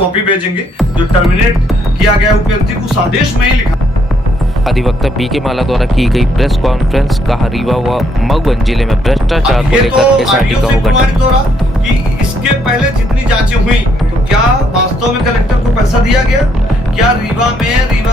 Copy भेजेंगे। जो terminate किया गया उपयंत्री उस आदेश में ही लिखा। अधिवक्ता बीके माला द्वारा की गई प्रेस कॉन्फ्रेंस, कहा रीवा व मऊगंज जिले में भ्रष्टाचार को लेकर एसआईटी का होगा प्रमाणित हो रहा कि इसके पहले जितनी जांचें हुई तो क्या वास्तव में कलेक्टर को पैसा दिया गया? क्या रीवा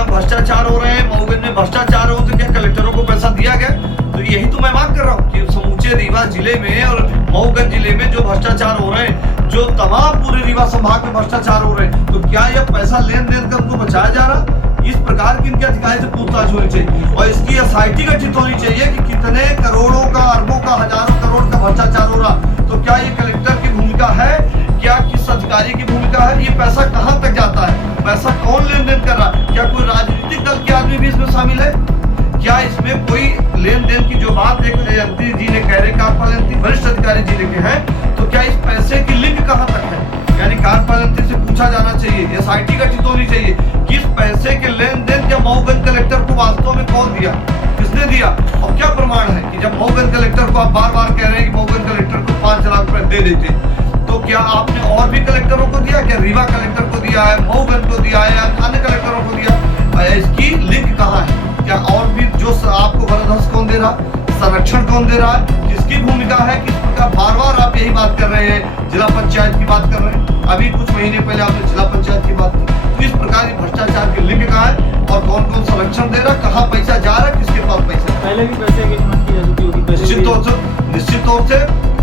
भ्रष्टाचार हो रहे हैं, मऊगंज में भ्रष्टाचार हो, तो क्या कलेक्टरों को पैसा दिया गया? तो यही तो मैं मांग कर रहा हूँ कि समूचे रीवा जिले में और मऊगंज जिले में जो भ्रष्टाचार हो रहे हैं, जो तमाम पूरे रीवा संभाग में भ्रष्टाचार हो रहे हैं, तो क्या यह पैसा लेन देन कर उनको बचाया जा रहा? इस प्रकार की इनके अधिकारी से पूछताछ होनी चाहिए और इसकी एसआईटी गठित होनी चाहिए कि कितने करोड़ों का, अरबों का, हजारों करोड़ का भ्रष्टाचार हो रहा। तो क्या ये कलेक्टर की भूमिका है? क्या किस अधिकारी की भूमिका है? ये पैसा कहाँ तक जाता है? पैसा कौन लेन देन कर रहा? क्या कोई राजनीतिक दल के आदमी भी इसमें शामिल है? क्या इसमें कोई लेन देन की जो बात एक यंत्री जी ने कह रहे, कार्यपालन वरिष्ठ अधिकारी जी ने हैं, तो क्या इस पैसे की लिंक कहाँ तक है? यानी कार्यपालन से पूछा जाना चाहिए, एसआईटी गठित होनी चाहिए कि इस पैसे के लेन देन क्या मऊगंज कलेक्टर को वास्तव में कौन दिया, किसने दिया और क्या प्रमाण है कि जब मऊगंज कलेक्टर को आप बार बार कह रहे हैं कि मऊगंज कलेक्टर को 5 लाख रुपए दे देते, तो क्या आपने और भी कलेक्टरों को दिया? क्या रीवा कलेक्टर को दिया है, मऊगंज को दिया है, अन्य कलेक्टरों को दिया? इसकी लिंक कहाँ है? क्या और भी जो आपको वरदहस्त कौन दे रहा, संरक्षण कौन दे रहा है, किसकी भूमिका है? किस प्रकार बार बार आप यही बात कर रहे हैं, जिला पंचायत की बात कर रहे हैं, अभी कुछ महीने पहले आपने जिला पंचायत की बात की। तो इस प्रकार की भ्रष्टाचार की लिंक कहाँ है और कौन कौन संरक्षण दे रहा, कहाँ पैसा जा रहा है, किसके पास पैसा? पहले भी पैसे की मांग की जा चुकी होगी। निश्चित तौर से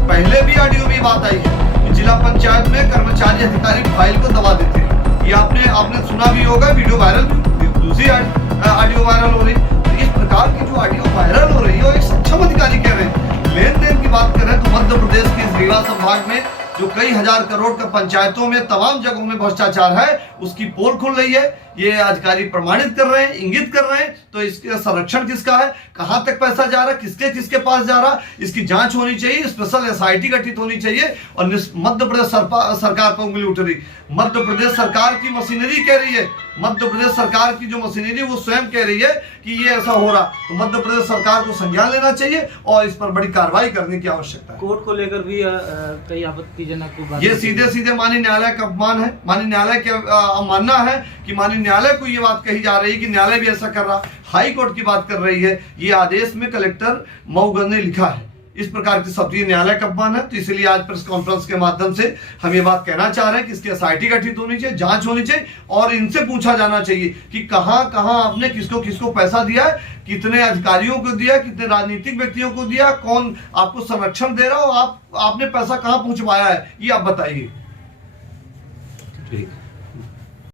पहले भी ऑडियो में बात आई है कि जिला पंचायत में कर्मचारी अधिकारी फाइल को दबा देते हैं। ये आपने सुना भी होगा, वीडियो वायरल, दूसरी ऑडियो वायरल हो रही। तो इस प्रकार की जो ऑडियो वायरल हो रही है और एक सक्षम अधिकारी कह रहे हैं, लेन देन की बात करें तो मध्य प्रदेश के इस रीवा संभाग में जो कई हजार करोड़ का पंचायतों में तमाम जगहों में भ्रष्टाचार है, उसकी पोल खुल रही है। ये अधिकारी प्रमाणित कर रहे हैं, इंगित कर रहे हैं। तो इसका संरक्षण किसका है, कहां तक पैसा जा रहा है, किसके किसके पास जा रहा, इसकी जांच होनी चाहिए, स्पेशल एसआईटी गठित होनी चाहिए। और मध्य प्रदेश सरकार पर उंगली उठ रही, मध्य प्रदेश सरकार की मशीनरी कह रही है, मध्य प्रदेश सरकार की जो मशीनरी वो स्वयं कह रही है कि ये ऐसा हो रहा। तो मध्य प्रदेश सरकार को संज्ञान लेना चाहिए और इस पर बड़ी कार्रवाई करने की आवश्यकता है। कोर्ट को लेकर भी कई आपत्तिजनक बात, ये सीधे माननीय न्यायालय का अपमान है। माननीय न्यायालय का मानना है कि माननीय न्यायालय को ये बात कही जा रही है कि न्यायालय भी ऐसा कर रहा, हाई कोर्ट की बात कर रही है। ये आदेश में कलेक्टर मऊगंज ने लिखा है। इस प्रकार की सब्जी न्यायालय का अपमान है। तो इसलिए आज प्रेस कॉन्फ्रेंस के माध्यम से हम ये बात कहना चाह रहे हैं कि इसकी एसआईटी गठित होनी चाहिए, जांच होनी चाहिए और इनसे पूछा जाना चाहिए कि कहां कहां आपने किसको किसको पैसा दिया है, कितने अधिकारियों को दिया, कितने राजनीतिक व्यक्तियों को दिया, कौन आपको संरक्षण दे रहा हो, आपने पैसा कहां पहुंचवाया है, ये आप बताइए। ठीक।